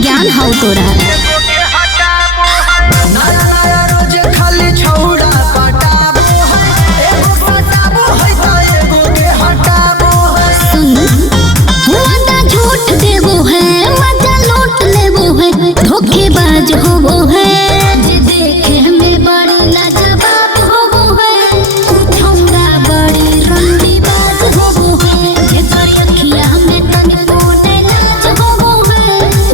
ज्ञान हाउ तोरा। सुन वादा झूठ देवो है, मजा लूट लेवो है, धोखेबाज होवो है, जे देखे हमें बड़ी लाजवाब होवो है, उठौंगा बड़ी रंडीबाज होवो है, जे तोरी अखिया में तनी कोटे लाज होवो है,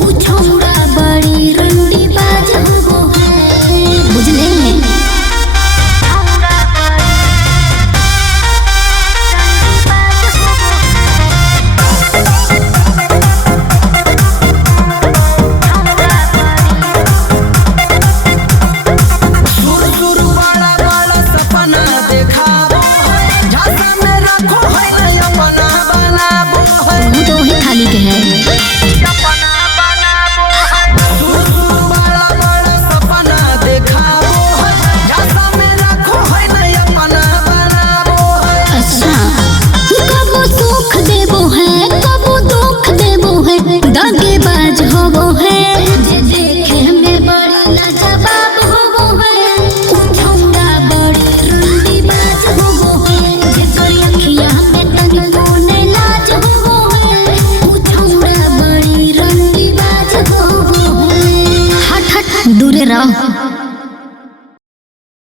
उठौंगा बड़ी रंडीबाज होवो है। बुझले तो ही खाली के है। अच्छा कबो सुख देवो है, कबो दुख देवो है, दगेबाज होवो है, जे देखे हमें बड़ी लाजवाब होवो है, उठौंगा बड़ी रंडीबाज होवो है, जे तोरी अखिया में तनी कोने लाज होवो है, उठौंगा बड़ी रंडीबाज होवो है। हट हट दूरे रह।